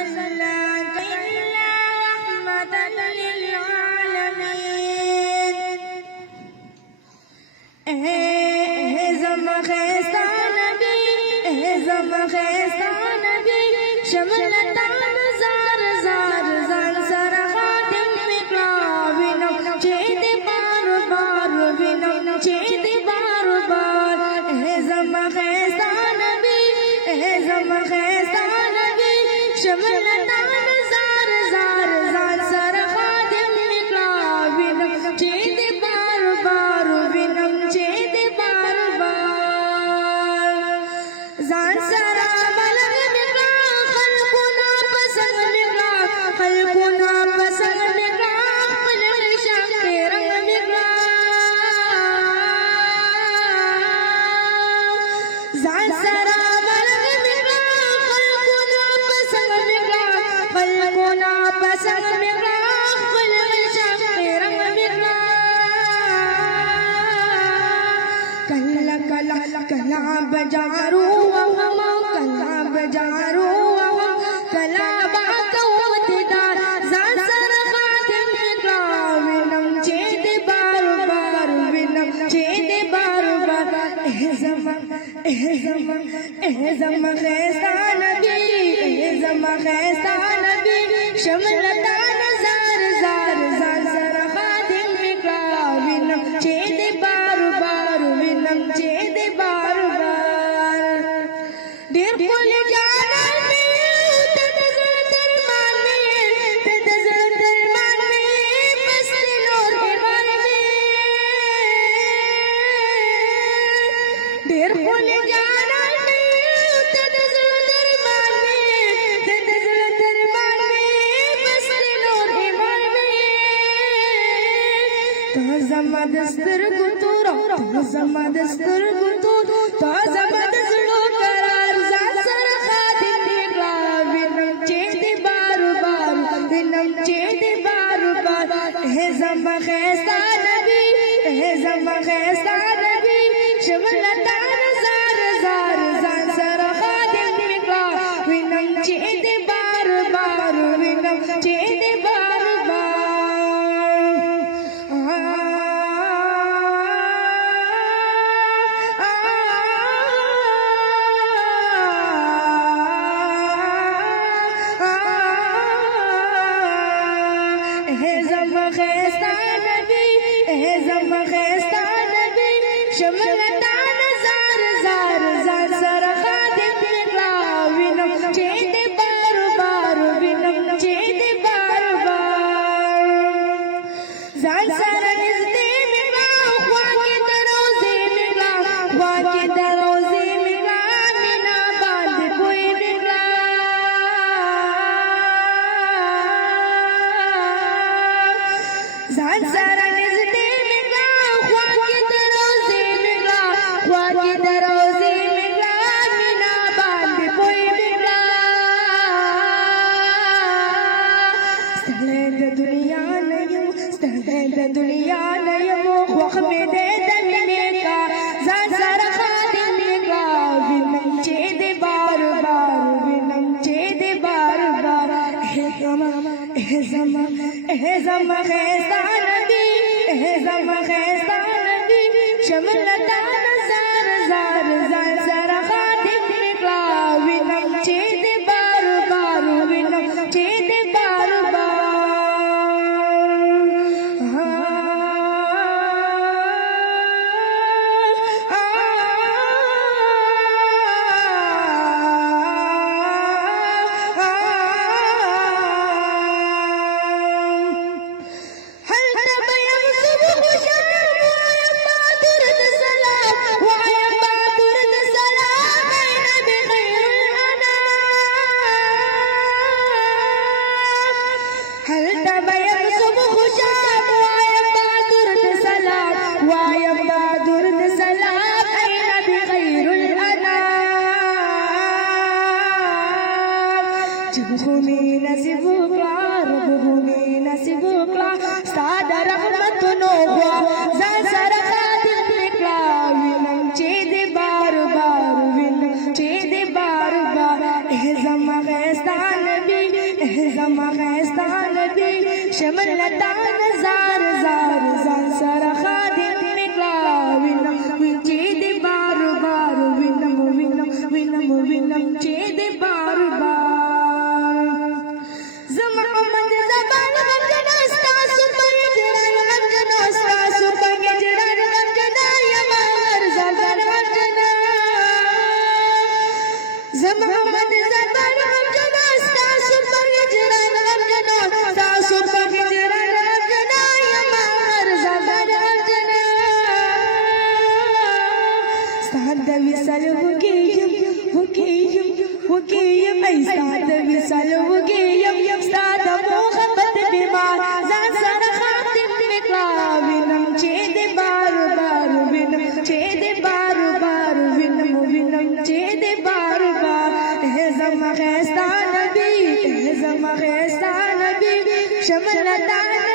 أرسلناك إلا رحمة للعالمين. خيستا نبي خيستا نبي شملتا زار زار زار سر خادم مقابلم چید بار بار بنم چید بار بار خيستا نبي خيستا نبي شملتا زار زار زار سر خادم مقابلم چید بار بار بنم چید بار بار زان سرا ملک مقا خلقنا پسند مقا خلقنا پسند مقا پلر شاکر مقا زان سرا ملک مقا خلقنا پسند مقا خلقنا پسند مقا پلر شاکر مقا کلا کلا کلا بجارو وما کلا بجارو وما کلا باکوتدار زان سر خاتم کاوینم چید بار بار وینم چید بار بار احزم خیستا نبی شملتا زار زار زار سر خاتم کاوینم چید بار بار وینم چید بار بار دیر پول جانا میں تدزل درمان میں تدزل درمان میں مست نور ایمان میں دیر پول جانا میں تدزل درمان میں تدزل درمان میں مست نور ایمان میں تو زما دستر گتورو تو زما دستر گتورو تو زما دزلو قرار زان سر خادم نکلا وینم چید بار بار وینم چید بار بار زما خیستا نبی شملتا زار زار زان سر خادم نکلا وینم چید بار بار وینم چید بار بار خیستا نبی شملتا زار زار زار سر خادم نکلا وینم چید بار بار وینم چید بار بار زان سر نزدی مقلا خواکی دروزی مقلا خواکی دروزی مقلا مینا باند کوئی مقلا زان سر خواکی دروزی مقلا مینا باند کوئی مقلا ستہلے دنیا نیم ستہلے دنیا نیم خوخ میں دے دمینے کا زان سر خادم نکلا وینم چید بار بار وینم چید بار بار احزم خیستا نبی شملتا زار زار زار سر خاتم نکلا وینم چید بار بار وینم چید بار بار भूमि नसीब क्ला सादा रहमत नो हुआ सर खादिम निकला विनम चेद बार बार विनम चेद बार बार خیستا نبی زما خیستا نبی شمل لتان زار زار زان سر خادم مکلا وینم چه دی بار بار وینم وینم وینم وینم چه دی بار بار زما امت زبان غمجن استاسو پنجران غمجن استاسو پنجران غمجن یما غرزان غمجن زما امت زبان غمجن استاسو پنجران غمجن استاسو پنجران غمجن یما غرزان غمجن استاد وصل وکیم استاد وصل وکیم استاد محبت بیمار زان سر خاتم نکلا وینم چه دی بار بار وینم چه دی بار بار وینم وینم چه دی بار بار زما خیستا نبی شمل لتان